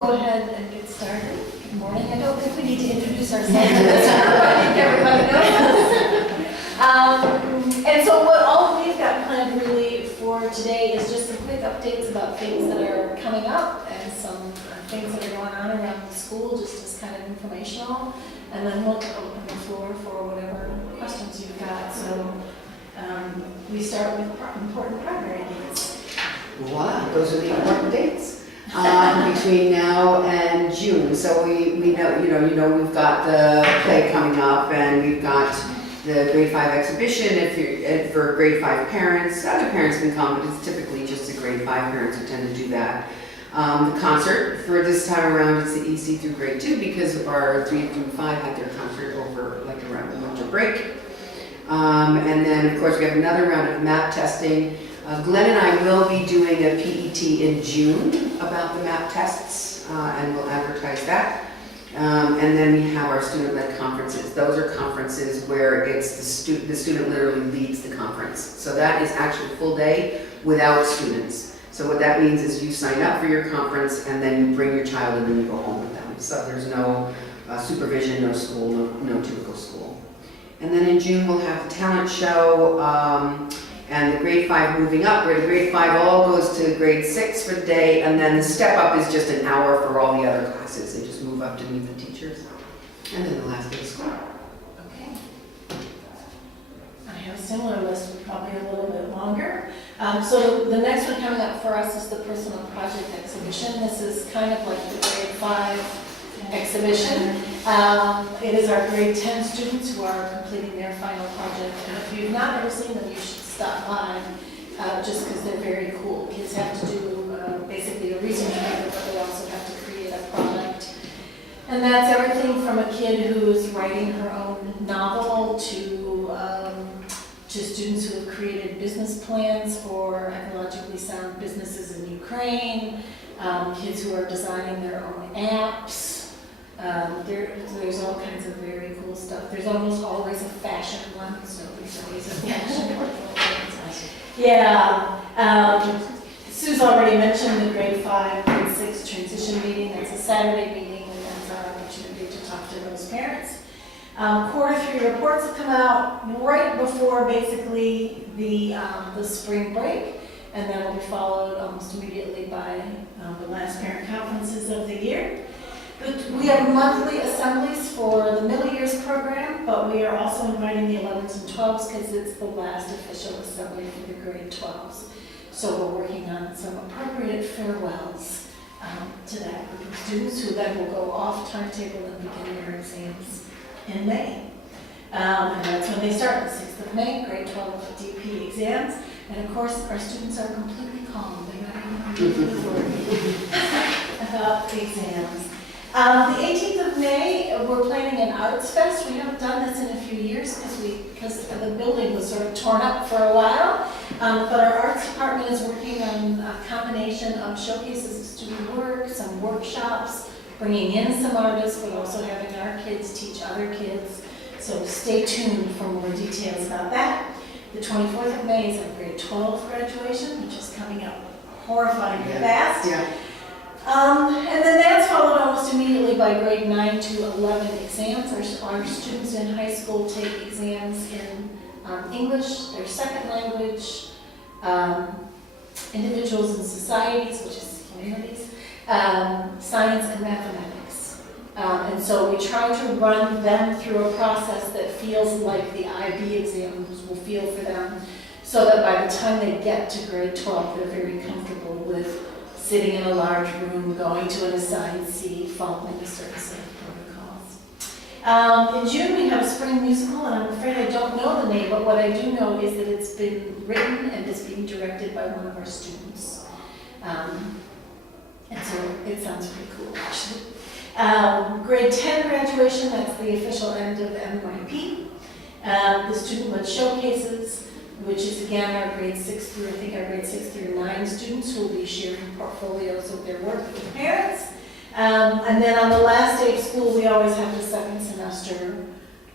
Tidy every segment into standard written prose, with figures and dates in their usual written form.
Go ahead and get started. Good morning. I don't think we need to introduce ourselves. I think everybody knows. And so what all we've got planned really for today is just some quick updates about things that are coming up and some things that are going on around the school, just as kind of informational. And then we'll open the floor for whatever questions you've got. So we start with important primary dates. Wow, those are the important dates. Between now and June. So we know we've got the play coming up, and we've got the grade 5 exhibition for grade 5 parents. Other parents can come, but it's typically just the grade 5 parents who tend to do that. The concert for this time around is the EC through grade 2 because our 3 through 5 had their concert over around the winter break. And then of course we have another round of map testing. Glenn and I will be doing a PET in June about the map tests, and we'll advertise that. And then we have our student-led conferences. Those are conferences where it's the student literally leads the conference. So that is actually a full day without students. So what that means is you sign up for your conference and then you bring your child and then you go home with them. So there's no supervision, no school, no typical school. And then in June we'll have the talent show. And the grade 5 moving up, grade 5 all goes to grade 6 for the day, and then the step up is just an hour for all the other classes. They just move up to meet the teachers. And then the last day of school. Okay. I have a similar list, but probably a little bit longer. So the next one coming up for us is the personal project exhibition. This is kind of like the grade 5 exhibition. It is our grade 10 students who are completing their final project. And if you've not ever seen them, you should stop by, just because they're very cool. Kids have to do basically a research paper, but they also have to create a product. And that's everything from a kid who's writing her own novel to students who have created business plans for ecologically sound businesses in Ukraine, kids who are designing their own apps. There's all kinds of very cool stuff. There's almost always a fashion one, so there's always a fashion one. Yeah. Sue's already mentioned the grade 5, grade 6 transition meeting. That's a Saturday meeting, and that's our opportunity to talk to those parents. Quarter 3 reports have come out right before basically the spring break, and then will be followed almost immediately by the last parent conferences of the year. We have monthly assemblies for the middle years program, but we are also inviting the 11s and 12s because it's the last official assembly for the grade 12s. So we're working on some appropriate farewells to that group of students who then will go off timetable and begin their exams in May. And that's when they start, the 6th of May, grade 12 DP exams. And of course, our students are completely calm. They're not even worried about the exams. The 18th of May, we're planning an Arts Fest. We haven't done this in a few years because the building was sort of torn up for a while. But our arts department is working on a combination of showcases of student work, some workshops, bringing in some artists, but also having our kids teach other kids. So stay tuned for more details about that. The 24th of May is our grade 12 graduation, which is coming up horrifyingly fast. Yeah. And then that's followed almost immediately by grade 9 to 11 exams. Our students in high school take exams in English, their second language, individuals and societies, which is humanities, science and mathematics. And so we try to run them through a process that feels like the IB exams will feel for them, so that by the time they get to grade 12, they're very comfortable with sitting in a large room, going to an assigned seat, following a certain set of protocols. In June, we have a spring musical, and I'm afraid I don't know the name, but what I do know is that it's been written and is being directed by one of our students. And so it sounds pretty cool, actually. Grade 10 graduation, that's the official end of MYP. The student-led showcases, which is again our grade 6 through, our grade 6 through 9 students who will be sharing portfolios of their work with parents. And then on the last day of school, we always have the second semester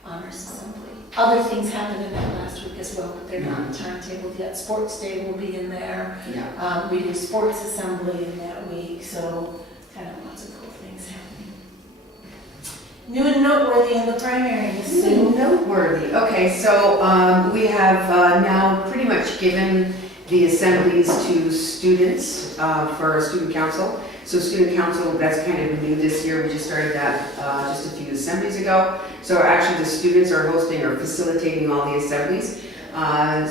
honors assembly. Other things happen in that last week as well, but they're not timetabled yet. Sports day will be in there. Yeah. We do sports assembly in that week, so kind of lots of cool New and noteworthy in the primary, Ms. Sue. Noteworthy. Okay, so we have now pretty much given the assemblies to students for student council. So student council, that's kind of new this year. We just started that just a few assemblies ago. So actually the students are hosting or facilitating all the assemblies.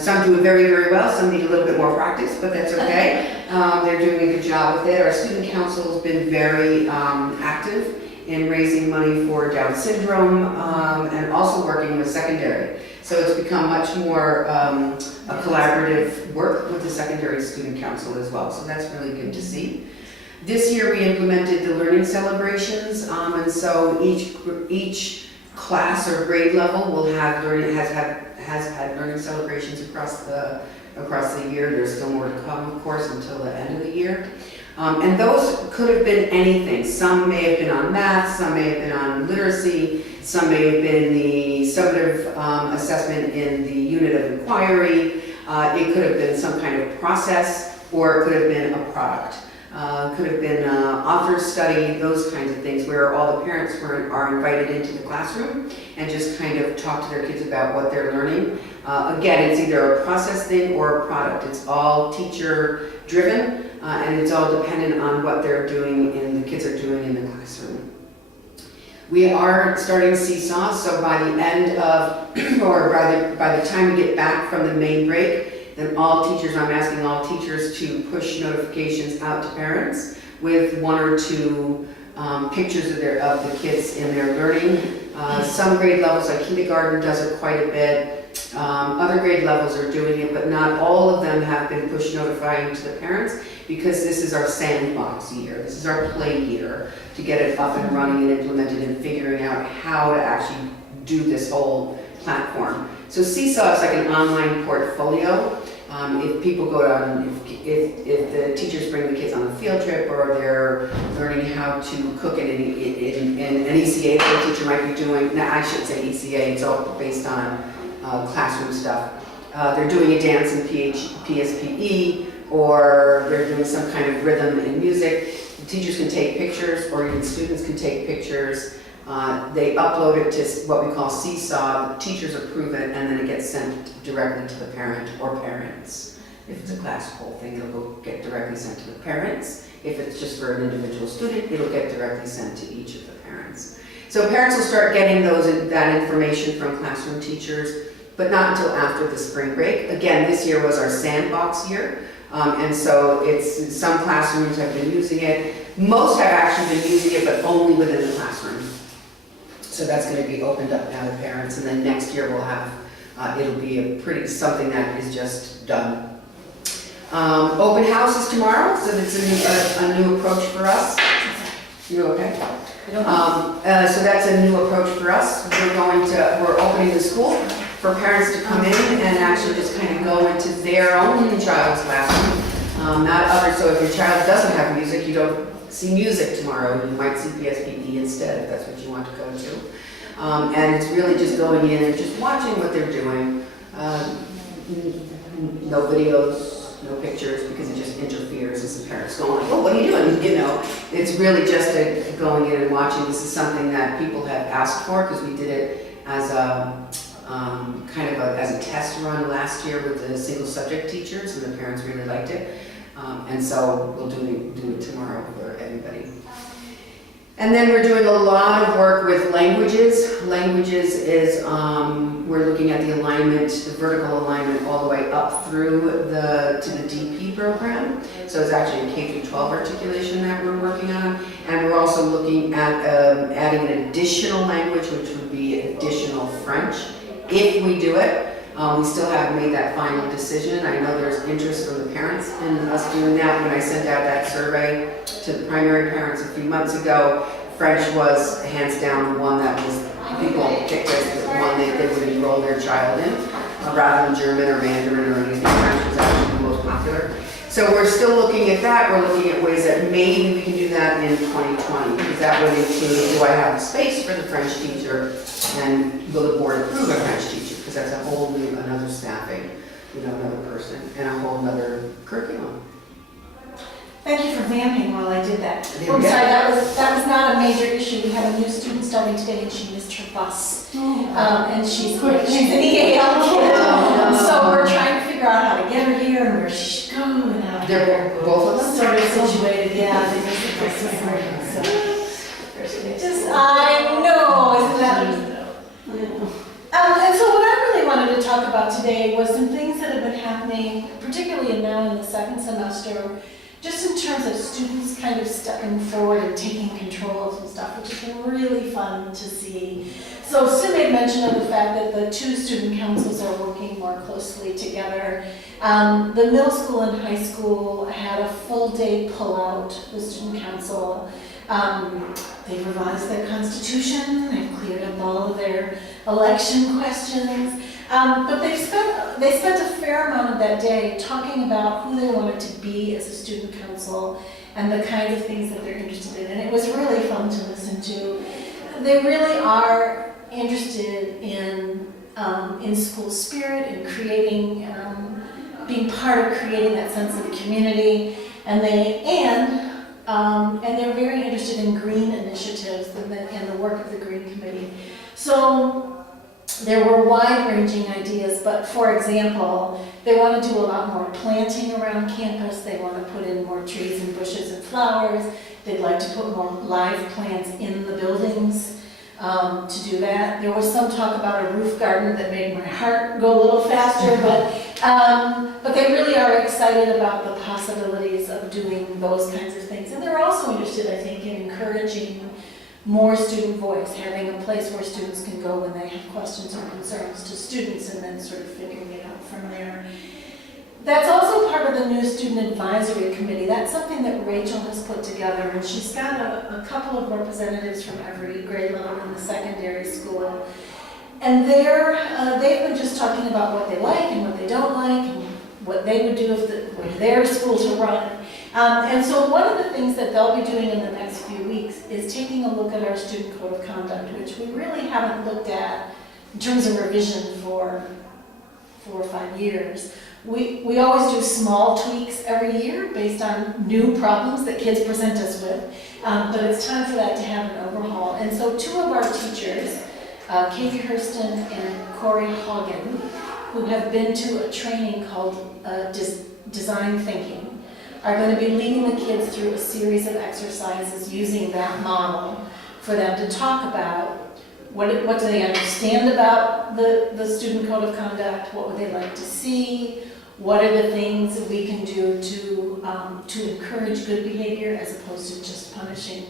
Some do it very, very well. Some need a little bit more practice, but that's okay. They're doing a good job with it. Our student council has been very active in raising money for Down syndrome and also working with secondary. So it's become much more a collaborative work with the secondary student council as well. So that's really good to see. This year we implemented the learning celebrations, and so each class or grade level will have has had learning celebrations across the year. There's still more to come, of course, until the end of the year. And those could have been anything. Some may have been on math, some may have been on literacy, some may have been the summative assessment in the unit of inquiry. It could have been some kind of process, or it could have been a product. Could have been author study, those kinds of things, where all the parents are invited into the classroom and just kind of talk to their kids about what they're learning. Again, it's either a process thing or a product. It's all teacher driven, and it's all dependent on what they're doing and the kids are doing in the classroom. We are starting Seesaw, so by the end of, or by the time we get back from the May break, then all teachers, I'm asking all teachers to push notifications out to parents with one or two pictures of the kids in their learning. Some grade levels, like kindergarten, does it quite a bit. Other grade levels are doing it, but not all of them have been push notifying to the parents, because this is our sandbox year. This is our play year to get it up and running and implemented and figuring out how to actually do this whole platform. So Seesaw is like an online portfolio. If people go on, if the teachers bring the kids on a field trip, or they're learning how to cook in an ECA that the teacher might be doing, now I should say ECA, it's all based on classroom stuff. They're doing a dance in PSPE, or they're doing some kind of rhythm in music. The teachers can take pictures, or even students can take pictures. They upload it to what we call Seesaw, the teachers approve it, and then it gets sent directly to the parent or parents. If it's a class whole thing, it'll go get directly sent to the parents. If it's just for an individual student, it'll get directly sent to each of the parents. So parents will start getting that information from classroom teachers, but not until after the spring break. Again, this year was our sandbox year, and so some classrooms have been using it. Most have actually been using it, but only within the classroom. So that's going to be opened up now to parents, and then next year we'll have, it'll be something that is just done. Open house is tomorrow, so that's a new approach for us. You okay? So that's a new approach for us. We're opening the school for parents to come in and actually just kind of go into their own child's classroom, not others. So if your child doesn't have music, you don't see music tomorrow. You might see PSPE instead, if that's what you want to go to. And it's really just going in and just watching what they're doing. No videos, no pictures, because it just interferes as the parents going, oh, what are you doing? You know, it's really just going in and watching. This is something that people have asked for, because we did it as a as a test run last year with the single subject teachers, and the parents really liked it. And so we'll do it tomorrow for everybody. And then we're doing a lot of work with languages. Languages is, we're looking at the alignment, the vertical alignment all the way up through to the DP program. So it's actually a K-12 articulation that we're working on. And we're also looking at adding an additional language, which would be additional French, if we do it. We still haven't made that final decision. I know there's interest from the parents in us doing that. When I sent out that survey to the primary parents a few months ago, French was hands down the one that was, people picked as the one that they would enroll their child in, rather than German or Mandarin or anything. French was actually the most popular. So we're still looking at that. We're looking at ways that maybe we can do that in 2020, because that would include, do I have space for the French teacher, and will the board approve a French teacher? Because that's a whole new, another staffing, another person, and a whole other curriculum. Thank you for vamping while I did that. There I'm we go. sorry, that was not a major issue. We have a new student study going today and she missed her bus. And she's an EAL kid. So we're trying to figure out how to get her here and where she should go and how They're both of them? sort of situated. Yeah, they missed the bus this morning. So just, I know, isn't that? And so what I really wanted to talk about today was some things that have been happening, particularly now in the second semester, just in terms of students kind of stepping forward and taking control of some stuff, which has been really fun to see. So Sue made mention of the fact that the two student councils are working more closely together. The middle school and high school had a full day pullout, the student council. They revised their constitution, they've cleared up all of their election questions, but they spent a fair amount of that day talking about who they wanted to be as a student council and the kinds of things that they're interested in, and it was really fun to listen to. They really are interested in school spirit, in creating, being part of creating that sense of community, and they're very interested in green initiatives and the work of the Green Committee. So there were wide-ranging ideas, but for example, they want to do a lot more planting around campus. They want to put in more trees and bushes and flowers. They'd like to put more live plants in the buildings to do that. There was some talk about a roof garden that made my heart go a little faster, but they really are excited about the possibilities of doing those kinds of things. And they're also interested, I think, in encouraging more student voice, having a place where students can go when they have questions or concerns to students and then sort of figuring it out from there. That's also part of the new Student Advisory Committee. That's something that Rachel has put together, and she's got a couple of representatives from every grade level in the secondary school. And they've been just talking about what they like and what they don't like and what they would do if it were their school to run. And so one of the things that they'll be doing in the next few weeks is taking a look at our student code of conduct, which we really haven't looked at in terms of revision for 4 or 5 years. We always do small tweaks every year based on new problems that kids present us with, but it's time for that to have an overhaul. And so 2 of our teachers, Katie Hurston and Corey Hagen, who have been to a training called Design Thinking, are going to be leading the kids through a series of exercises using that model for them to talk about what do they understand about the student code of conduct, what would they like to see, what are the things that we can do to encourage good behavior as opposed to just punishing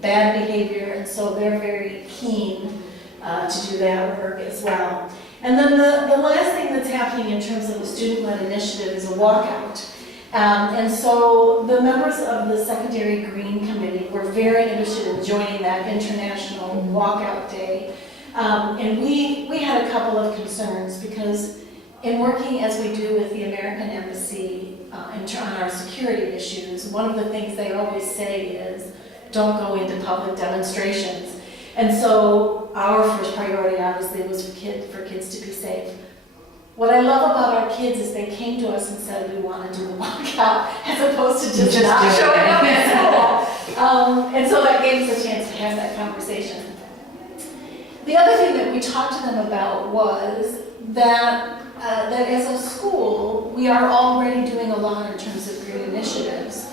bad behavior. And so they're very keen to do that work as well. And then the last thing that's happening in terms of the student-led initiative is a walkout. And so the members of the Secondary Green Committee were very interested in joining that international walkout day. And we had a couple of concerns because in working as we do with the American Embassy on our security issues, one of the things they always say is, don't go into public demonstrations. And so our first priority obviously was for kids to be safe. What I love about our kids is they came to us and said we want to do the walkout as opposed to just not showing up at school. And so that gave us a chance to have that conversation. The other thing that we talked to them about was that as a school, we are already doing a lot in terms of green initiatives.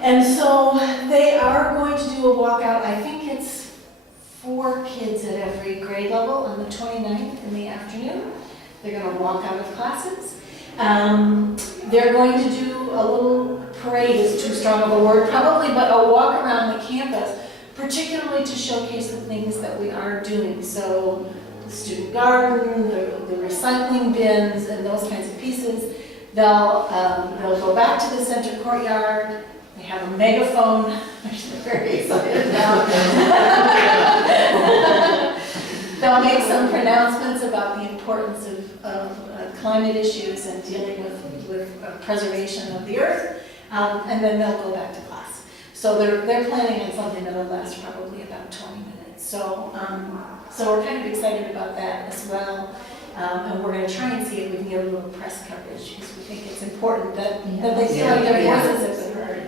And so they are going to do a walkout. I think it's 4 kids at every grade level on the 29th in the afternoon. They're going to walk out of classes. They're going to do a little parade, is too strong of a word probably, but a walk around the campus, particularly to showcase the things that we are doing. So the student garden, the recycling bins, and those kinds of pieces. They'll go back to the center courtyard. They have a megaphone, which they're very excited about. They'll make some pronouncements about the importance of climate issues and dealing with preservation of the earth, and then they'll go back to class. So they're planning on something that'll last probably about 20 minutes. So we're kind of excited about that as well. And we're going to try and see if we can get a little press coverage because we think it's important that they feel like their voices have been heard.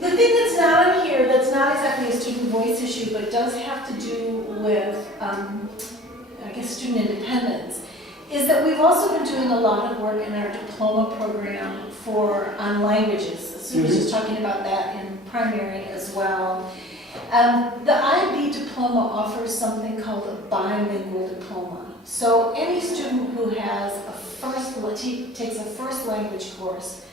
The thing that's not on here, that's not exactly a student voice issue, but but it does have to do with, I guess, student independence, is that we've also been doing a lot of work in our diploma program on languages. Sue was just talking about that in primary as well. The IB diploma offers something called a bilingual diploma. So any student who has takes a first language course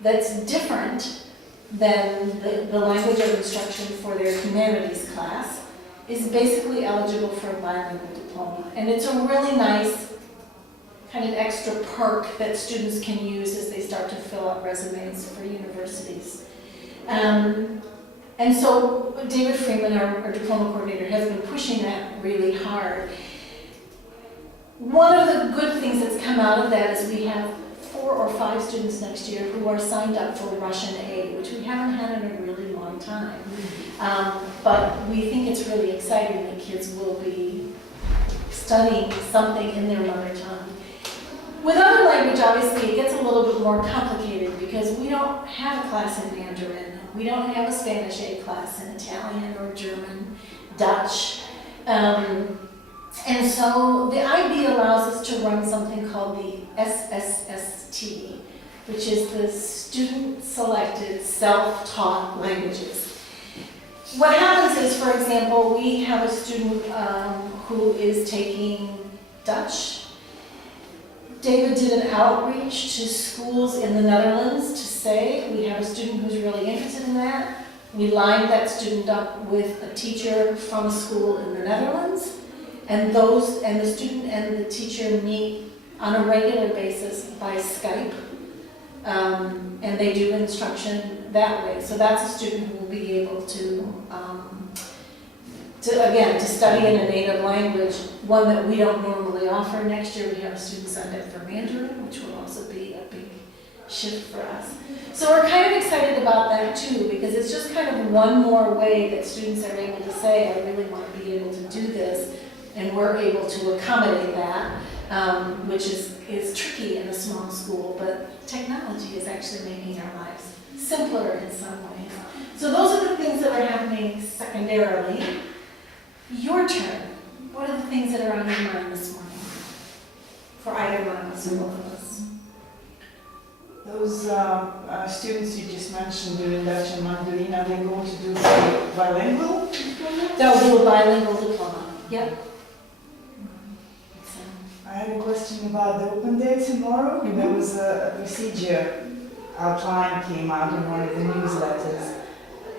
that's different than the language of instruction for their humanities class is basically eligible for a bilingual diploma. And it's a really nice kind of extra perk that students can use as they start to fill out resumes for universities. And so David Freeman, our diploma coordinator, has been pushing that really hard. One of the good things that's come out of that is we have 4 or 5 students next year who are signed up for Russian aid, which we haven't had in a really long time. But we think it's really exciting that kids will be studying something in their mother tongue. With other language, obviously, it gets a little bit more complicated because we don't have a class in Mandarin. We don't have a Spanish A class in Italian or German, Dutch. And so the IB allows us to run something called the SSST, which is the Student-Selected Self-Taught Languages. What happens is, for example, we have a student who is taking Dutch. David did an outreach to schools in the Netherlands to say, we have a student who's really interested in that. We lined that student up with a teacher from a school in the Netherlands, and the student and the teacher meet on a regular basis by Skype, and they do instruction that way. So that's a student who will be able to study in a native language, one that we don't normally offer. Next year we have a student signed up for Mandarin, which will also be a big shift for us. So we're kind of excited about that too, because it's just kind of one more way that students are able to say, I really want to be able to do this, and we're able to accommodate that, which is tricky in a small school, but technology is actually making our lives simpler in some ways. So those are the things that are happening secondarily. Your turn. What are the things that are on your mind this morning? For either one of us or both of us. Those students you just mentioned doing Dutch and Mandarin, are they going to do the bilingual diploma? They'll do a bilingual diploma. Yep. I had a question about the open day tomorrow. There was a procedure outline came out in one of the newsletters.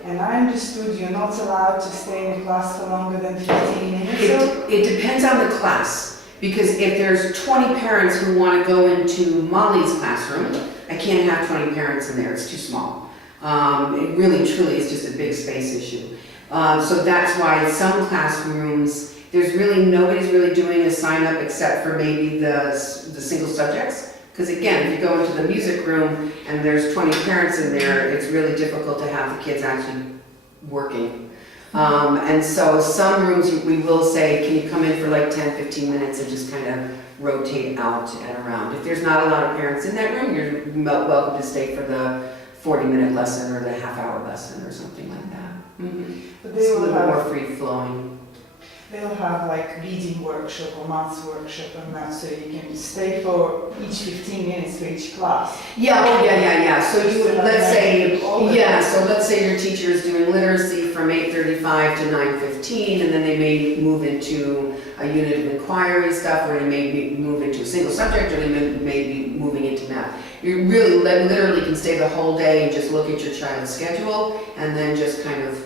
And I understood you're not allowed to stay in the class for longer than 15 minutes. It depends on the class, because if there's 20 parents who want to go into Molly's classroom, I can't have 20 parents in there, it's too small. It really truly is just a big space issue. So that's why some classrooms, nobody's really doing a sign up except for maybe the single subjects. Because again, if you go into the music room and there's 20 parents in there, it's really difficult to have the kids actually working. And so some rooms we will say, can you come in for like 10, 15 minutes and just kind of rotate out and around. If there's not a lot of parents in that room, you're welcome to stay for the 40-minute lesson or the half-hour lesson or something like that. Mm-hmm. But It's a little bit more free-flowing. They'll have like reading workshop or maths workshop and that, so you can stay for each 15 minutes for each class. Yeah, So you would, let's say your teacher is doing literacy from 8:35 to 9:15, and then they may move into a unit of inquiry stuff, or they may move into a single subject, or they may be moving into math. You really literally can stay the whole day and just look at your child's schedule, and then just kind of,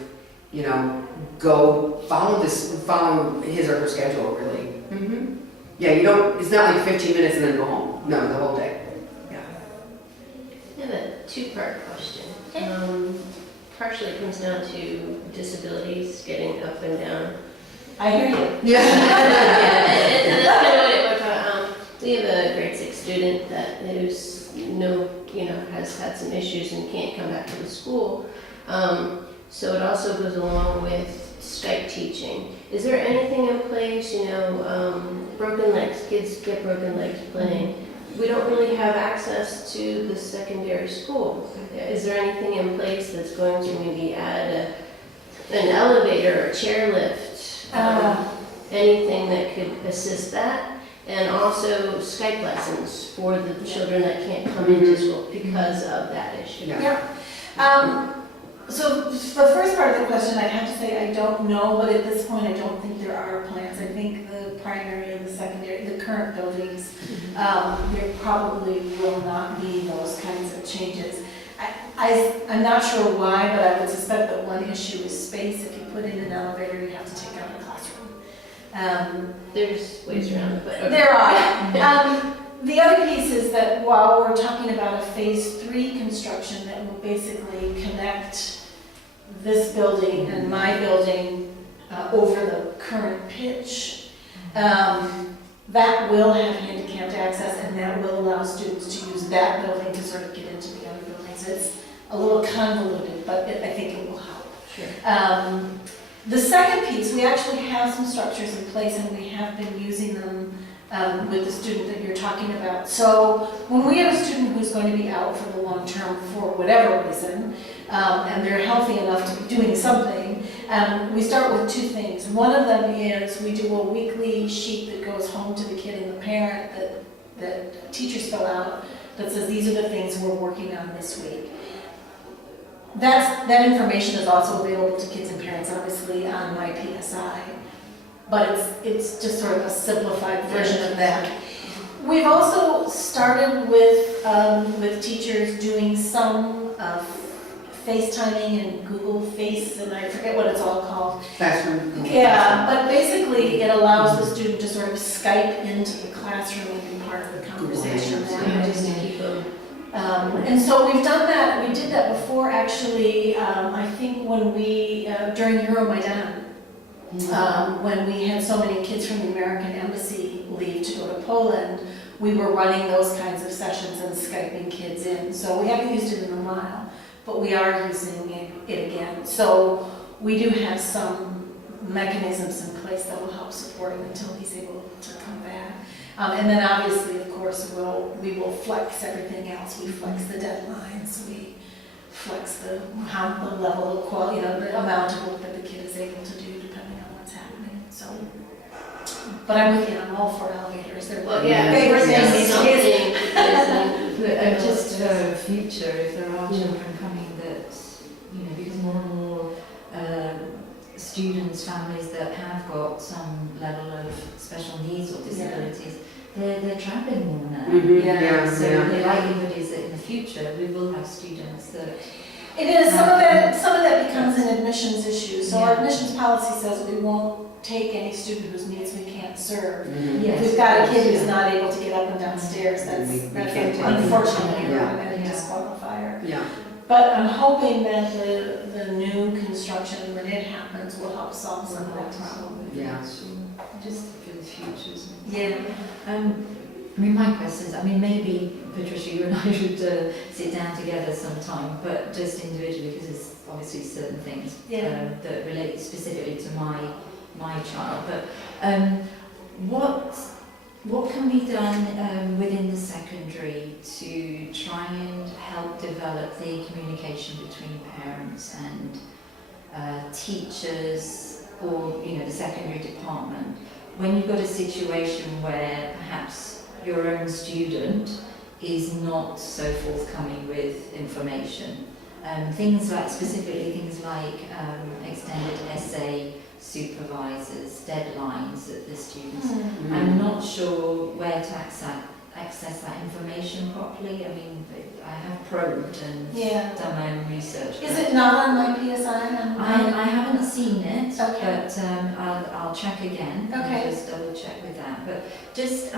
go follow his or her schedule, really. Mm-hmm. Yeah, it's not like 15 minutes and then go home. No, the whole day. Yeah. I have a two-part question. Partially it comes down to disabilities, getting up and down. I hear you. Yeah. And that's kind of what it was about. We have a grade 6 student who's has had some issues and can't come back to the school. So it also goes along with Skype teaching. Is there anything in place, broken legs, kids get broken legs playing. We don't really have access to the secondary school. Is there anything in place that's going to maybe add an elevator or chairlift, anything that could assist that. And also Skype lessons for the children that can't come into school because of that issue. Yeah. So for the first part of the question, I'd have to say I don't know, but at this point, I don't think there are plans. I think the primary and the secondary, the current buildings, there probably will not be those kinds of changes. I'm not sure why, but I would suspect that one issue is space. If you put in an elevator, you have to take out a classroom. There's ways around it, but. There are. The other piece is that while we're talking about a phase 3 construction that will basically connect this building and my building over the current pitch, that will have handicapped access and that will allow students to use that building to sort of get into the other buildings. It's a little convoluted, but I think it will help. Sure. The second piece, we actually have some structures in place and we have been using them with the student that you're talking about. So when we have a student who's going to be out for the long term for whatever reason, and they're healthy enough to be doing something, we start with 2 things. One of them is we do a weekly sheet that goes home to the kid and the parent that teachers fill out that says these are the things we're working on this week. That information is also available to kids and parents, obviously, on my PSI. But it's just sort of a simplified version of that. We've also started with teachers doing some FaceTiming and Google Face, and I forget what it's all called. Classroom. Yeah, but basically it allows the student to sort of Skype into the classroom and be part of the conversation. Just to keep them. And so we've done that. We did that before, actually. I think when we during Euromaidan. When we had so many kids from the American Embassy leave to go to Poland, we were running those kinds of sessions and Skyping kids in. So we haven't used it in a while, but we are using it again. So we do have some mechanisms in place that will help support him until he's able to come back. And then obviously, of course, we will flex everything else. We flex the deadlines. We flex the level of quality, the amount of work that the kid is able to do. So, but I'm with you, I'm all for elevators. They're favorite thing these days. Just for future, if there are children coming that, because more and more students, families that have got some level of special needs or disabilities, they're travelling more now. So the likelihood is that in the future we will have students that. It is, some of that becomes an admissions issue. So our admissions policy says we won't take any student whose needs we can't serve. If we've got a kid who's not able to get up and down stairs, that's unfortunately a disqualifier. But I'm hoping that the new construction, when it happens, will help solve some of that problem. Just for the future, isn't it? Yeah. My questions, maybe, Patricia, you and I should sit down together sometime, but just individually, because there's obviously certain things that relate specifically to my child. But what can be done within the secondary to try and help develop the communication between parents and teachers or the secondary department when you've got a situation where perhaps your own student is not so forthcoming with information? Specifically things like extended essay supervisors, deadlines that the students. I'm not sure where to access that information properly. I have probed and done my own research. Is it not on my PSI? I haven't seen it, Okay. but I'll check again. Okay. I'll just double check with that. But just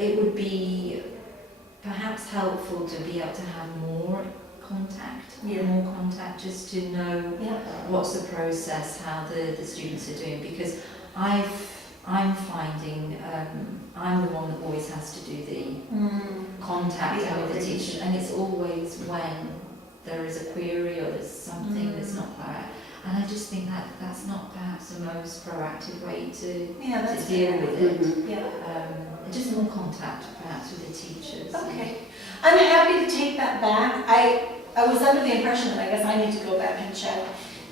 it would be perhaps helpful to be able to have more contact, just to know what's the process, how the students are doing, because I'm finding I'm the one that always has to do the contact with the teacher, and it's always when there is a query or there's something that's not quite. And I just think that's not perhaps the most proactive way to deal with it. Just more contact perhaps with the teachers. Okay. I'm happy to take that back. I was under the impression, and I guess I need to go back and check,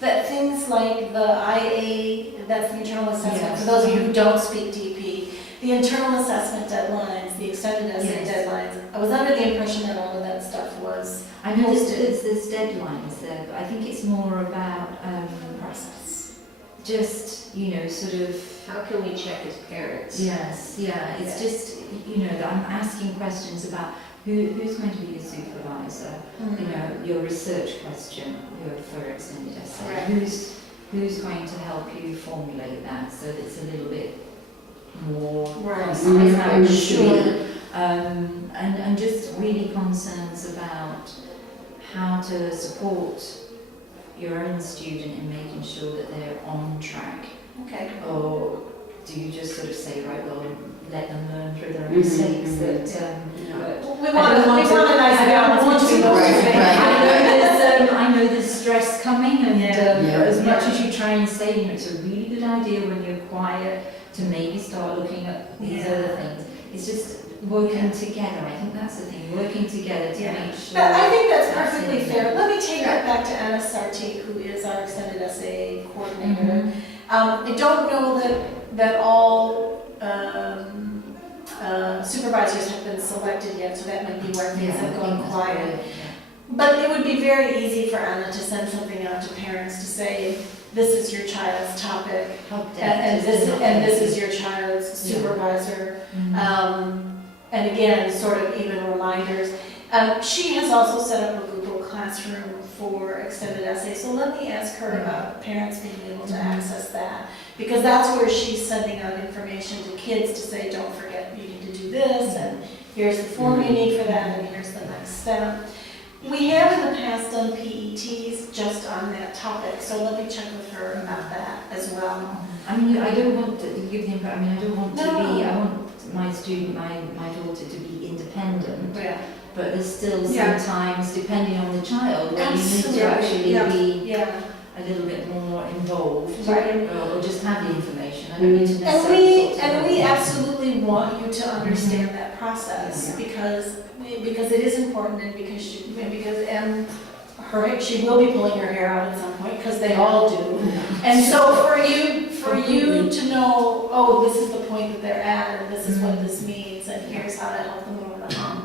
that things like the IA, that's the internal assessment, Yes. for those of you who don't speak DP, the internal assessment deadlines, the extended essay Yes. deadlines, I was under the impression that all of that stuff was I know posted. there's deadlines there, but I think it's more about Process. just, sort of. How can we check as parents? Yes, yeah, it's just, that I'm asking questions about who's going to be your supervisor, your research question, for extended essay, Right. who's going to help you formulate that so that it's a little bit more Right. concise, how it should Sure. be. And just really concerns about how to support your own student in making sure that they're on track. Okay. Or do you just sort of say, right, well, let them learn through their own mistakes that, We want a nice balance between those two things. I know there's stress coming and Yeah. as much as you try and say, it's a really good idea when you're quiet to maybe start looking at these Yeah. other things. It's just working together. I think that's the thing, working together to Yeah. make sure. But I think that's that's perfectly it. fair. Let me take that back to Anna Sarti, who is our extended essay coordinator. Mhm. I don't know that all supervisors have been selected yet, so that might be where things have gone quiet. But it would be very easy for Anna to send something out to parents to say, this is your child's topic, and this is your child's supervisor. And again, sort of even reminders. She has also set up a Google Classroom for extended essays, so let me ask her about parents being able to access that, because that's where she's sending out information to kids to say, don't forget, you need to do this, and here's the form you need for that, and here's the next step. We have in the past done PETs just on that topic, so let me check with her about that as well. I mean, I don't want to give him, I don't want to No. be, I want my student, my daughter to be independent, Yeah. but there's still Yeah. sometimes, depending on the child, where you need Absolutely, to actually yeah. be Yeah. a little bit more involved, Right. or just have the information. I don't need to And necessarily we, talk to and we them. absolutely want you to understand that process, because it is important, and because she will be pulling her hair out at some point, because they all do. And so for you to know, oh, this is the point that they're at, and this is what this means, and here's how to help them over the hump.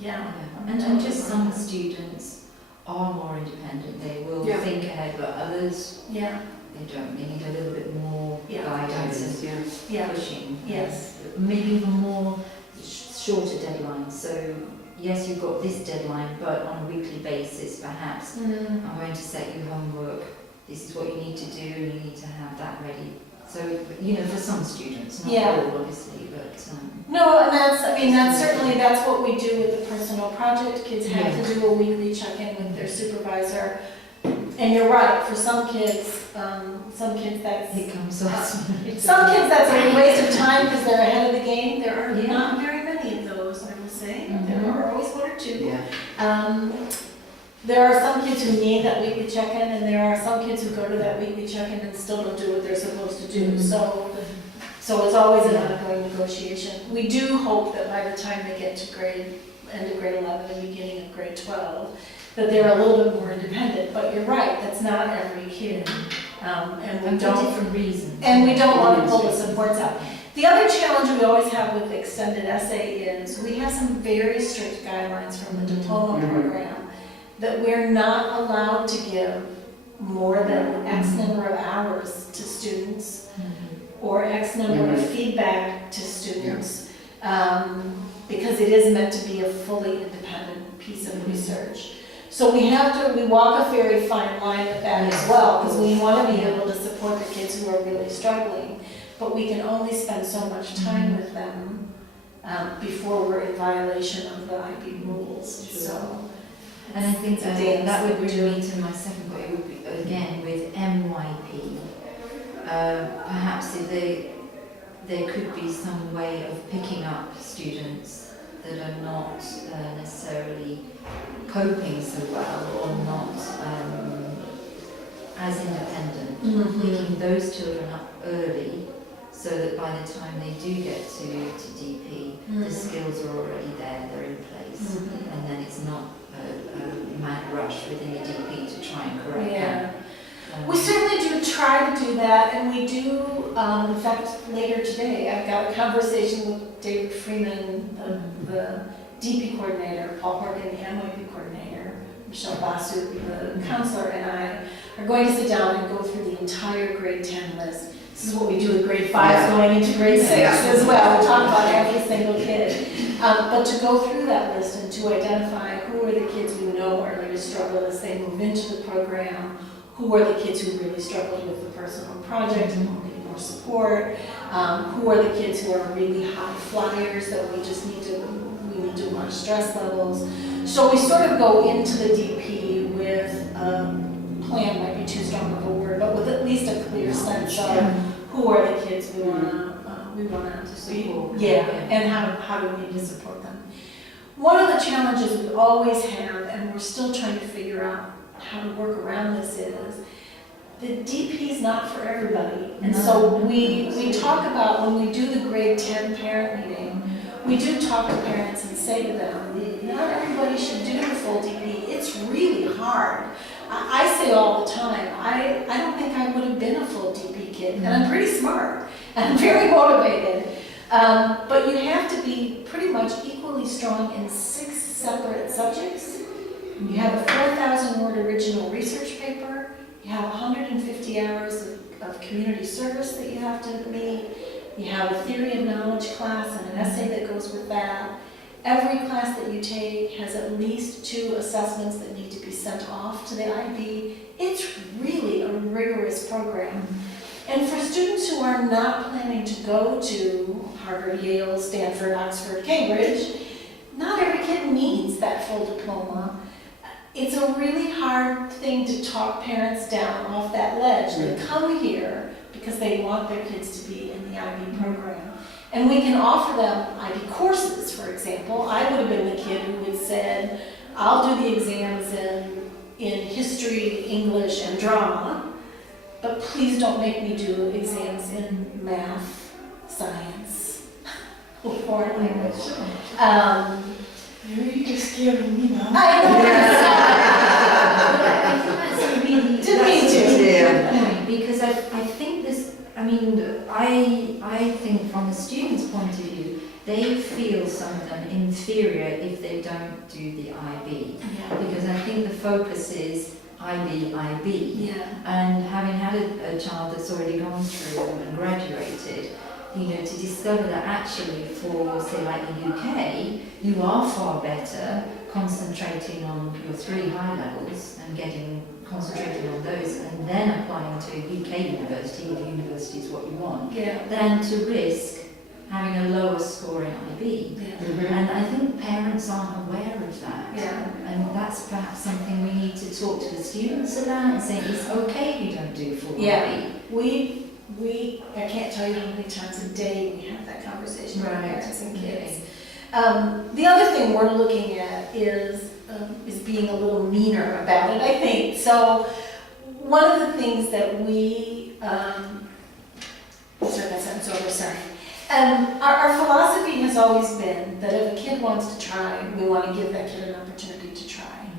Yeah. And just some students are more independent. They will Yeah. think ahead, but others, Yeah, they don't. They need a little bit more Yeah. guidance and yeah, pushing. yes. Maybe even more shorter deadlines. So yes, you've got this deadline, but on a weekly basis, perhaps I'm going to set you homework. This is what you need to do, and you need to have that ready. So for some students, not Yeah. all, obviously, but No, and that's what we do with the personal project. Kids have to do a weekly check-in with their supervisor. And you're right, for some kids that's, it comes us. some kids that's a waste of time because they're ahead of the game. There are Yeah. not very many of those, I will say. There are always one or two. Yeah. There are some kids who need that weekly check-in, and there are some kids who go to that weekly check-in and still don't do what they're supposed to do. So it's always an ongoing negotiation. We do hope that by the time they get to end of grade 11 and beginning of grade 12, that they're a little bit more independent. But you're right, that's not every kid. And we And for don't, different reasons. and we don't want to pull the supports out. The other challenge we always have with extended essay is we have some very strict guidelines from the diploma program that we're not allowed to give more than X number of hours to students or X number of feedback to students, because it is meant to be a fully independent piece of research. So we walk a very fine line with that as well, because we want to be able to support the kids who are really struggling, but we can only spend so much time with them before we're in violation of the IB rules. Sure. So. And I think It's a dance that would that we bring me to my second point. It would be, again, with MYP. Perhaps if there could be some way of picking up students that are not necessarily coping so well or not as independent. Picking those children up early so that by the time they do get to DP, the skills are already there, they're in place, and then it's not a mad rush within the DP to try and correct Yeah. that. We certainly do try to do that, and we do, in fact, later today, I've got a conversation with David Freeman, the DP coordinator, Paul Horgan, the MYP coordinator, Michelle Basu, the counselor, and I are going to sit down and go through the entire grade 10 list. This is what we do with grade 5 Yeah. going into grade 6 Yeah. as well. We talk about every single kid. But to go through that list and to identify who are the kids we know are going to struggle as they move into the program, who are the kids who really struggled with the personal project and will need more support, who are the kids who are really high flyers that we need to watch stress levels. So we sort of go into the DP with plan, might be too strong of a word, but with at least a clear sense of who are the kids we want to support. Yeah, and how do we need to support them. One of the challenges we always have, and we're still trying to figure out how to work around this, is the DP is not for everybody. And so we talk about, when we do the grade 10 parent meeting, we do talk to parents and say to them, not everybody should do the full DP. It's really hard. I say all the time, I don't think I would have been a full DP kid, and I'm pretty smart, and I'm very motivated. But you have to be pretty much equally strong in 6 separate subjects. You have a 4,000-word original research paper, you have 150 hours of community service that you have to meet, you have a theory of knowledge class and an essay that goes with that. Every class that you take has at least 2 assessments that need to be sent off to the IB. It's really a rigorous program. And for students who are not planning to go to Harvard, Yale, Stanford, Oxford, Cambridge, not every kid needs that full diploma. It's a really hard thing to talk parents down off that ledge. They come here because they want their kids to be in the IB program. And we can offer them IB courses, for example. I would have been the kid who had said, I'll do the exams in history, English, and drama, but please don't make me do exams in math, science, or foreign language. You're scared of me now. I know. I think that's a really Didn't mean to. good point, because I think this, I think from the student's point of view, they feel some of them inferior if they don't do the IB. Yeah. Because I think the focus is IB. Yeah. And having had a child that's already gone through and graduated, to discover that actually for, say, like the UK, you are far better concentrating on your 3 high levels and concentrating on those and then applying to a UK university, if university is what you want, than to risk having a lower score in IB. Yeah. And I think parents aren't aware of that. Yeah. And that's perhaps something we need to talk to the students about and say, it's okay if you don't do full Yeah. IB. I can't tell you how many times a day we have that conversation with parents and kids. Okay. The other thing we're looking at is being a little meaner about it, I think. So one of the things that we, start that sentence over, sorry. Our philosophy has always been that if a kid wants to try, we want to give that kid an opportunity to try.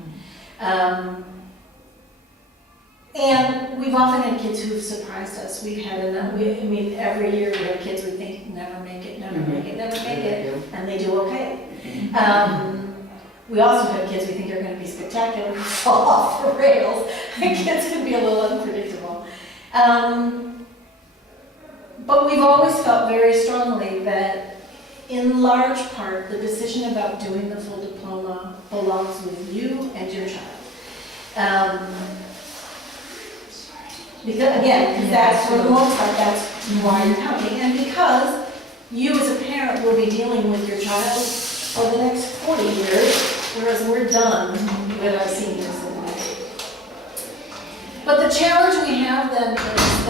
And we've often had kids who've surprised us. We've had every year we have kids we think never make it, never make it, and they do okay. We also have kids we think are going to be spectacular, who fall off the rails. Kids can be a little unpredictable. But we've always felt very strongly that, in large part, the decision about doing the full diploma belongs with you and your child. Because again, that's for the most part, that's why you're coming, and because you as a parent will be dealing with your child for the next 40 years, whereas we're done with our seniors. But the challenge we have then is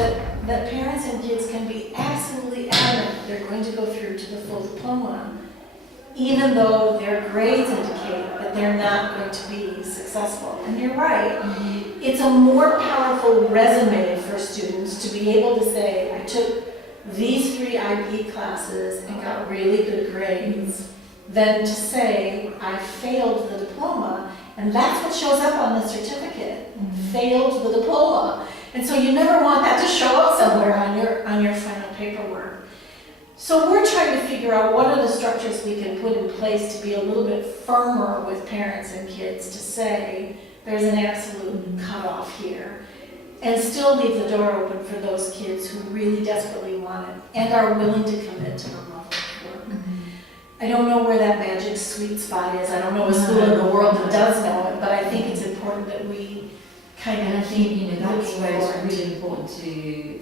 that parents and kids can be absolutely adamant they're going to go through to the full diploma, even though their grades indicate that they're not going to be successful. And you're right. It's a more powerful resume for students to be able to say, I took these 3 IB classes and got really good grades, than to say, I failed the diploma And that's what shows up on the certificate, failed the diploma. And so you never want that to show up somewhere on your final paperwork. So we're trying to figure out what are the structures we can put in place to be a little bit firmer with parents and kids to say there's an absolute cutoff here. And still leave the door open for those kids who really desperately want it and are willing to commit to the level of work. I don't know where that magic sweet spot is. I don't know a school in the world that does know it, but I think it's important that we kind And I of think, keep you know, that's looking where it's forward. really important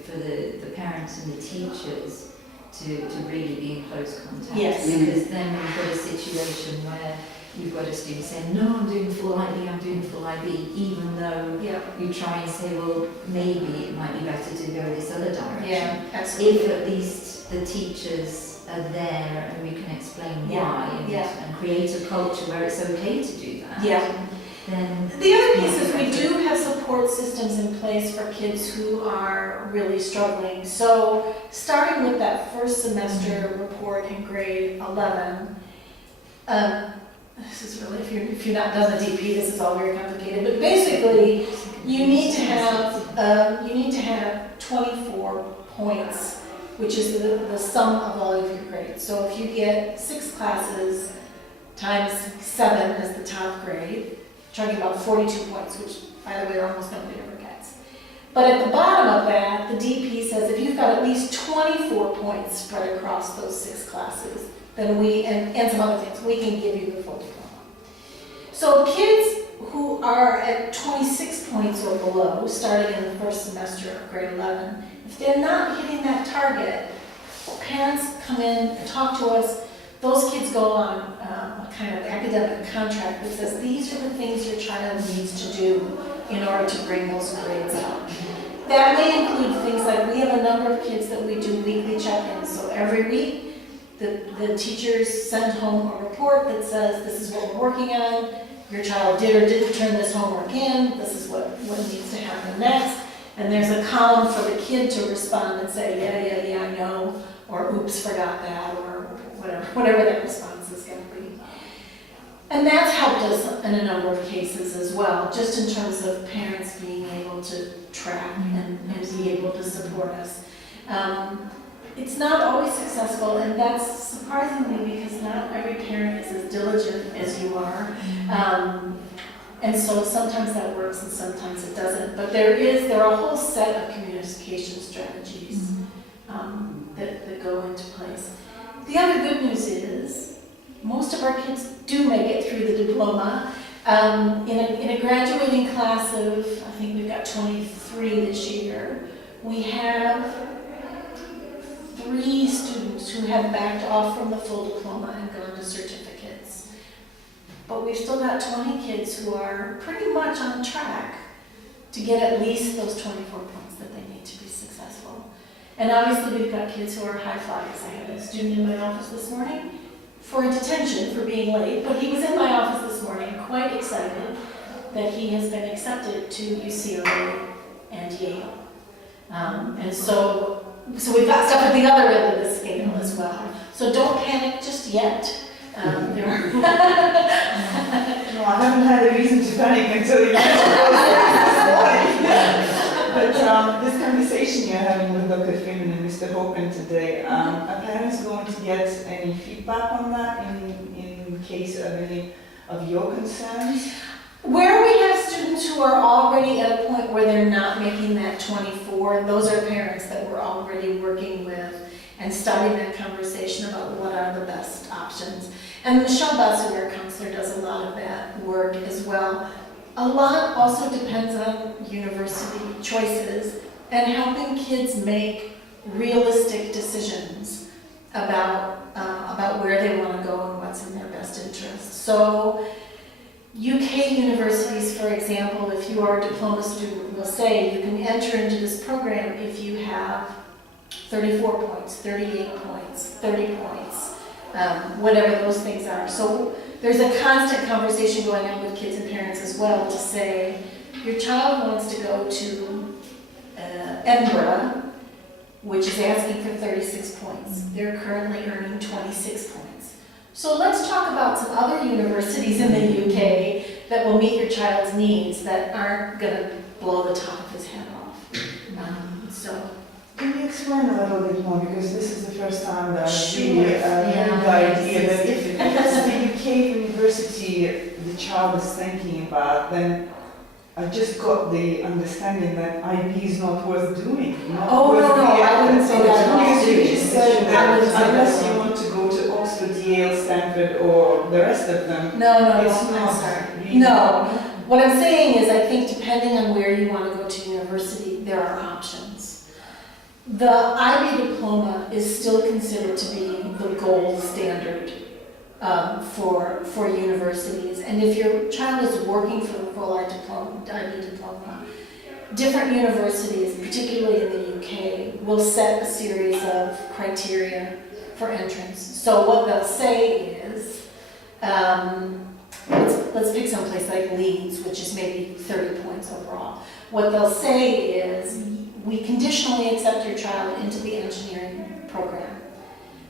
for the parents and the teachers to really be in close contact. Yes. Because then we've got a situation where you've got a student saying, no, I'm doing full IB, I'm doing full IB, even though Yeah, you try and say, well, maybe it might be better to go this other direction. yeah, absolutely. If at least the teachers are there and we can explain Yeah, why and create a culture where it's okay to do that, Yeah. then The other piece is we do have support systems in place for kids who are really struggling. So starting with that first semester report in grade 11, this is really, if you're not done the DP, this is all very complicated, but basically you need to have 24 points, which is the sum of all of your grades. So if you get 6 classes times 7 as the top grade, talking about 42 points, which, by the way, almost nobody ever gets. But at the bottom of that, the DP says if you've got at least 24 points spread across those 6 classes, then and some other things, we can give you the full diploma. So kids who are at 26 points or below, starting in the first semester of grade 11, if they're not hitting that target, parents come in and talk to us. Those kids go on a kind of academic contract that says these are the things your child needs to do in order to bring those grades up. That may include things like we have a number of kids that we do weekly check-ins. So every week, the teachers send home a report that says this is what we're working on. Your child did or didn't turn this homework in. This is what needs to happen next. And there's a column for the kid to respond and say, yeah, I know, or oops, forgot that, or whatever that response is going to be. And that's helped us in a number of cases as well, just in terms of parents being able to track and be able to support us. It's not always successful, and that's surprisingly because not every parent is as diligent as you are. And so sometimes that works and sometimes it doesn't. But there are a whole set of communication strategies that go into place. The other good news is most of our kids do make it through the diploma. In a graduating class of, I think we've got 23 this year, we have 3 students who have backed off from the full diploma and gone to certificates. But we've still got 20 kids who are pretty much on track to get at least those 24 points that they need to be successful. And obviously we've got kids who are high flyers. I had a student in my office this morning for a detention for being late, but he was in my office this morning quite excited that he has been accepted to UCLA and Yale. And so we've got stuff at the other end of the scale as well. So don't panic just yet. There are No, I haven't had a reason to panic until you mentioned those things this morning. But this conversation you're having with Dr. Freeman and Mr. Hopen today, are parents going to get any feedback on that in case of any of your concerns? Where we have students who are already at a point where they're not making that 24, those are parents that we're already working with and starting that conversation about what are the best options. And Michelle Basu, our counselor, does a lot of that work as well. A lot also depends on university choices and helping kids make realistic decisions about where they want to go and what's in their best interest. So UK universities, for example, if you are a diploma student, will say you can enter into this program if you have 34 points, 38 points, 30 points, whatever those things are. So there's a constant conversation going on with kids and parents as well to say, your child wants to go to Edinburgh, which is asking for 36 points. They're currently earning 26 points. So let's talk about some other universities in the UK that will meet your child's needs that aren't gonna blow the top of his head off. So, Can you explain a little bit more, because this is the first time that Sure. we heard the idea it's that if it's the UK university the child is thinking about, then I just got the understanding that IB is not worth doing. Not Oh, worth no, the I wouldn't effort. say that at all. Because you just said I that wouldn't say that unless at you all. want to go to Oxford, Yale, Stanford, or the rest of them, no, it's I'm not sorry. really. No. What I'm saying is I think depending on where you want to go to university, there are options. The IB diploma is still considered to be the gold standard for universities. And if your child is working for the full IB diploma, different universities, particularly in the UK, will set a series of criteria for entrance. So what they'll say is, let's pick someplace like Leeds, which is maybe 30 points overall. What they'll say is, we conditionally accept your child into the engineering program.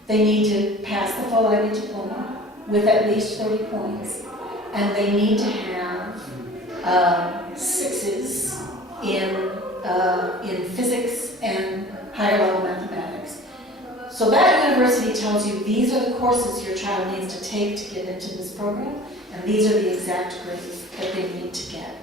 They need to pass the full IB diploma with at least 30 points, and they need to have 6s in physics and higher level mathematics. So that university tells you these are the courses your child needs to take to get into this program, and these are the exact grades that they need to get.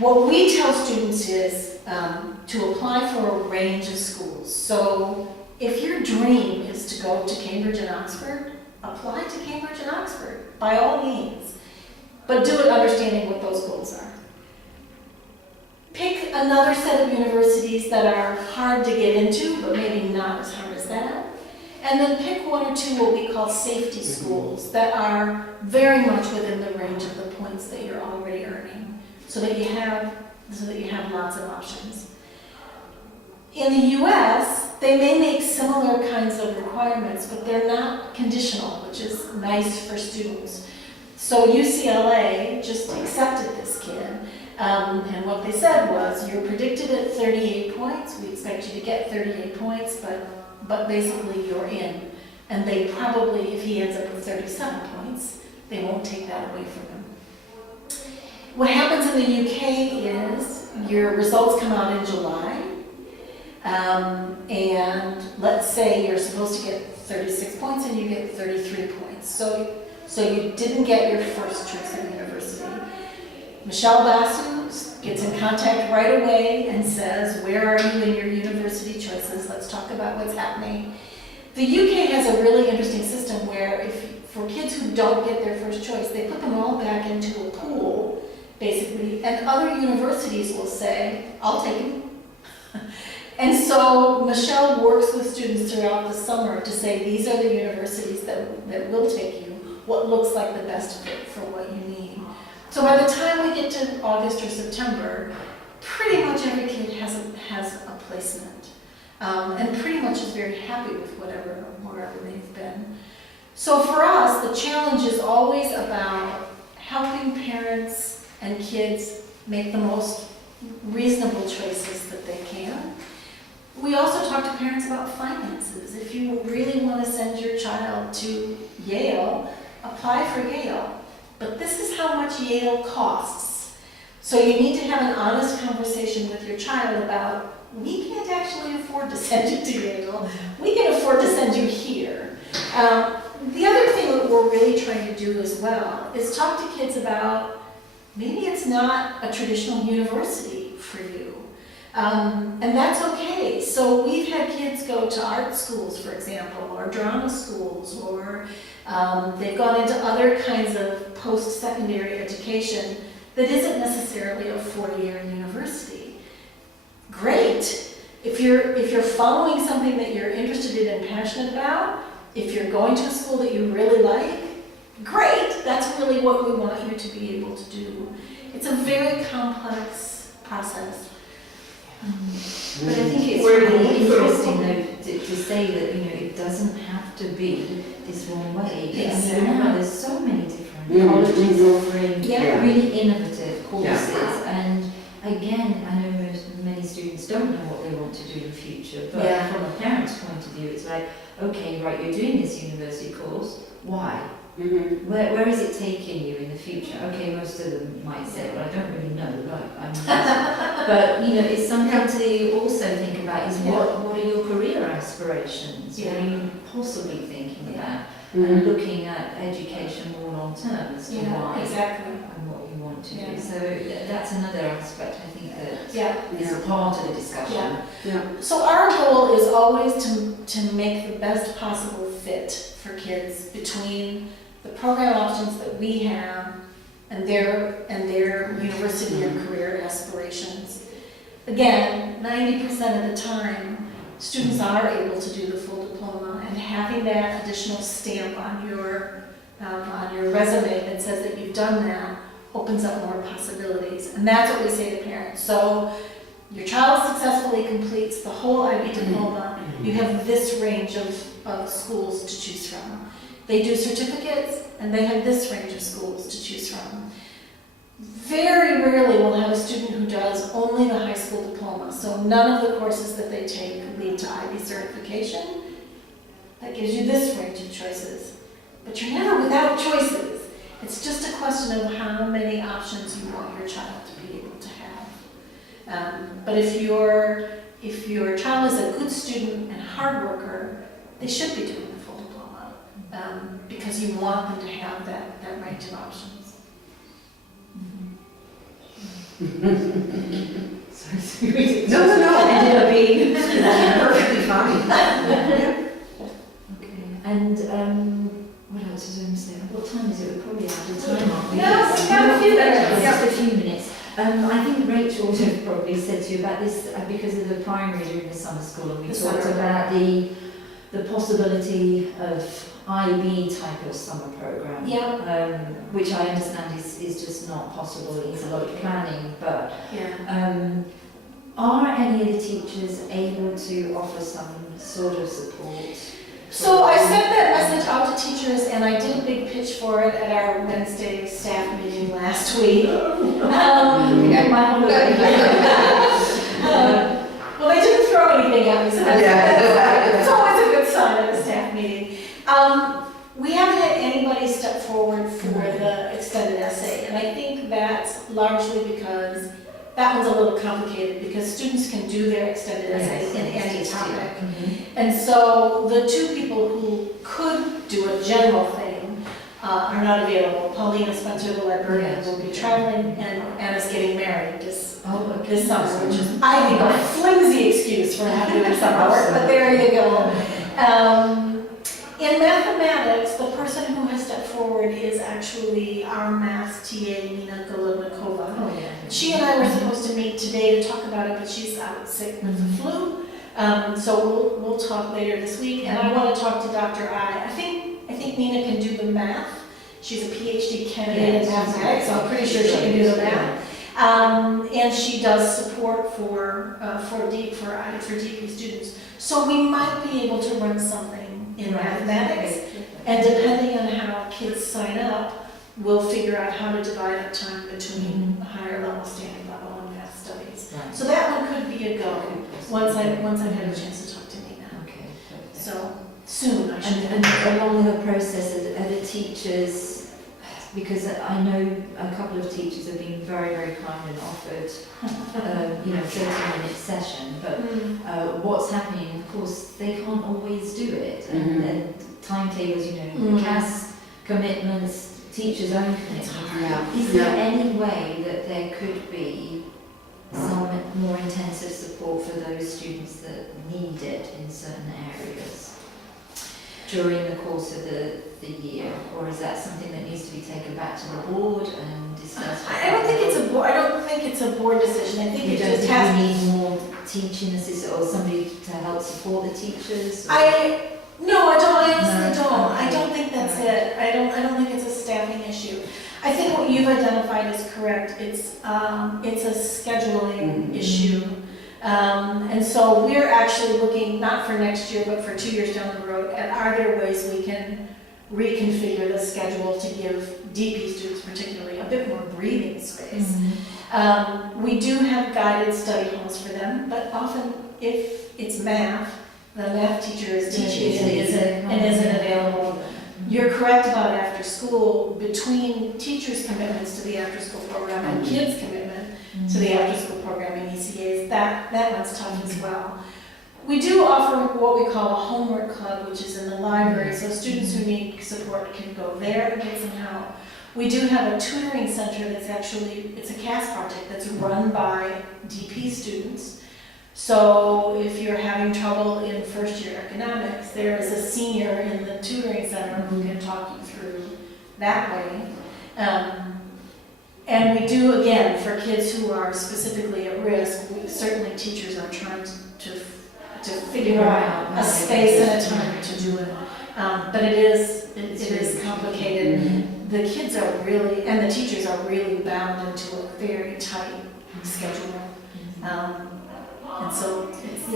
What we tell students is to apply for a range of schools. So if your dream is to go to Cambridge and Oxford, apply to Cambridge and Oxford, by all means. But do it understanding what those goals are. Pick another set of universities that are hard to get into, but maybe not as hard as that. And then pick one or two what we call safety schools that are very much within the range of the points that you're already earning, so that you have lots of options. In the US, they may make similar kinds of requirements, but they're not conditional, which is nice for students. So UCLA just accepted this kid, and what they said was, you're predicted at 38 points, we expect you to get 38 points, but basically you're in. And they probably, if he ends up with 37 points, they won't take that away from him. What happens in the UK is your results come out in July, and let's say you're supposed to get 36 points and you get 33 points. So you didn't get your first choice of university. Michelle Basu gets in contact right away and says, where are you in your university choices? Let's talk about what's happening. The UK has a really interesting system where for kids who don't get their first choice, they put them all back into a pool, basically, and other universities will say, I'll take him. And so Michelle works with students throughout the summer to say, these are the universities that will take you, what looks like the best fit for what you need. So by the time we get to August or September, pretty much every kid has a placement, and pretty much is very happy with wherever they've been. So for us, the challenge is always about helping parents and kids make the most reasonable choices that they can. We also talk to parents about finances. If you really want to send your child to Yale, apply for Yale. But this is how much Yale costs. So you need to have an honest conversation with your child about, we can't actually afford to send you to Yale. We can afford to send you here. The other thing that we're really trying to do as well is talk to kids about, maybe it's not a traditional university for you. And that's okay. So we've had kids go to art schools, for example, or drama schools, or they've gone into other kinds of post-secondary education that isn't necessarily a four-year university. Great. If you're following something that you're interested in and passionate about, if you're going to a school that you really like, great. That's really what we want you to be able to do. It's a very complex process. But I think it's really interesting though to say that, it doesn't have to be this one way. Yes. Now there's so many different Mhm. colleges offering Yeah. really innovative courses. Yeah. And again, I know many students don't know what they want to do in the future, but Yeah. from a parent's point of view, it's like, okay, right, you're doing this university course, why? Mhm. Where is it taking you in the future? Okay, most of them might say, well, I don't really know, but you know, it's something to also think about is what are your career aspirations? What are you possibly thinking about? And Mhm. looking at education more long term as to why exactly. and what you want to Yeah. do. So that's another aspect I think that Yeah. is a part of the discussion. Yeah. Yeah. So our goal is always to make the best possible fit for kids between the program options that we have and their university and career aspirations. Again, 90% of the time, students are able to do the full diploma, and having that additional stamp on your resume that says that you've done that opens up more possibilities. And that's what we say to parents. So your child successfully completes the whole IB diploma, you have this range of schools to choose from. They do certificates, and they have this range of schools to choose from. Very rarely we'll have a student who does only the high school diploma, so none of the courses that they take lead to IB certification. That gives you this range of choices. But you're never without choices. It's just a question of how many options you want your child to be able to have. But if your child is a good student and hard worker, they should be doing the full diploma, because you want them to have that range of options. No, no, no. Ended up being Perfectly fine. Okay. And what else was I going to say? What time is it? We're probably out of time, aren't we? No, we have a few minutes. Just a few minutes. I think Rachel would have probably said to you about this because of the primary during the summer school, and we The talked summer. about the possibility of IB type of summer program, Yeah. which I understand is just not possible. It needs a lot of planning, but Yeah. are any of the teachers able to offer some sort of support? So I sent that message out to teachers, and I did a big pitch for it at our Wednesday staff meeting last week. My holiday. Well, they didn't throw anything at me, so that's Yeah. it's always a good sign at a staff meeting. We haven't had anybody step forward for the extended essay, and I think that's largely because that one's a little complicated, because students can do their extended essay in any topic. And so the two people who could do a general thing are not available. Paulina Spencer, the librarian, will be traveling, and Anna's getting married this summer, which is, I think, a flimsy excuse for not doing summer work, but there you go. In mathematics, the person who has stepped forward is actually our math TA, Nina Golubnikova. Oh, yeah. She and I were supposed to meet today to talk about it, but she's out sick with the flu. So we'll talk later this week, and I want to talk to Dr. I. I think Nina can do the math. She's a PhD candidate in mathematics, so I'm pretty sure she can do the math. And she does support for DP students. So we might be able to run something in mathematics, and depending on how kids sign up, we'll figure out how to divide up time between higher level, standard level, and math studies. Right. So that one could be a go once I've had a chance to talk to Nina. Okay, perfect. So soon, I should. And along the process, are the teachers, because I know a couple of teachers have been very, very kind and offered, 30-minute session, but what's happening, of course, they can't always do it, and timetables, the CAS commitments, teachers' own commitments. Yeah. Is there any way that there could be some more intensive support for those students that need it in certain areas during the course of the year, or is that something that needs to be taken back to the board and discussed? I don't think it's a board decision. I think You it don't just think has. we need more teaching assistant or somebody to help support the teachers? No, I don't. I honestly No, don't. okay. I don't think that's it. I don't think it's a staffing issue. I think what you've identified is correct. It's a scheduling issue. And so we're actually looking, not for next year, but for 2 years down the road, at are there ways we can reconfigure the schedule to give DP students particularly a bit more breathing space. We do have guided study halls for them, but often if it's math, the math teacher is teaching and isn't available. You're correct about after school, between teachers' commitments to the after-school program and kids' commitment to the after-school program in ECAs, that one's tough as well. We do offer what we call a homework club, which is in the library, so students who need support can go there and get some help. We do have a tutoring center that's actually, it's a CAS project that's run by DP students. So if you're having trouble in first year economics, there is a senior in the tutoring center who can talk you through that way. And we do, again, for kids who are specifically at risk, certainly teachers are trying to figure out a space and a time to do it. But it is complicated. The kids are really, and the teachers are really bound into a very tight schedule. And so it's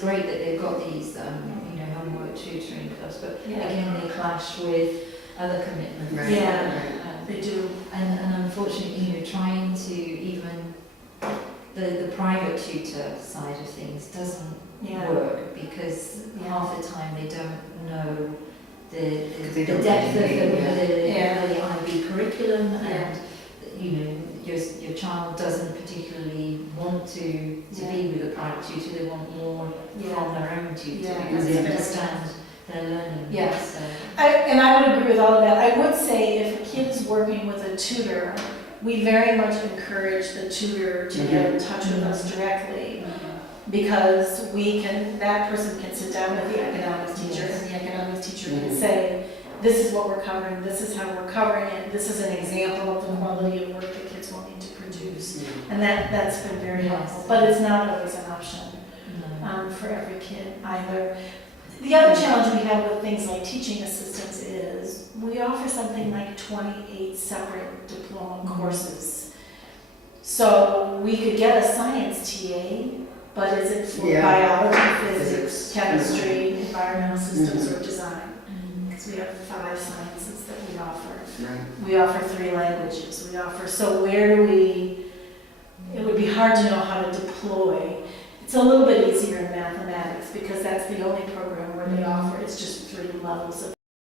great that they've got these, homework tutoring clubs, but again, they clash with other commitments. Right. Yeah, they do. And unfortunately, trying to even the private tutor side of things doesn't work because half the time they don't know the depth of the IB curriculum, and your child doesn't particularly want to be with a private tutor. They want more from their own tutor because they understand their learning. Yes. So. And I would agree with all of that. I would say if a kid's working with a tutor, we very much encourage the tutor to get in touch with us directly, because that person can sit down with the economics teacher, and the economics teacher can say, this is what we're covering, this is how we're covering it, this is an example of the quality of work that kids will need to produce. And that's been very helpful, but it's not always an option for every kid either. The other challenge we have with things like teaching assistants is we offer something like 28 separate diploma courses. So we could get a science TA, but is it for biology, physics, chemistry, environmental systems, or design? Because we have 5 sciences that we offer. Right. We offer 3 languages. So where do it would be hard to know how to deploy. It's a little bit easier in mathematics because that's the only program where they offer, it's just 3 levels of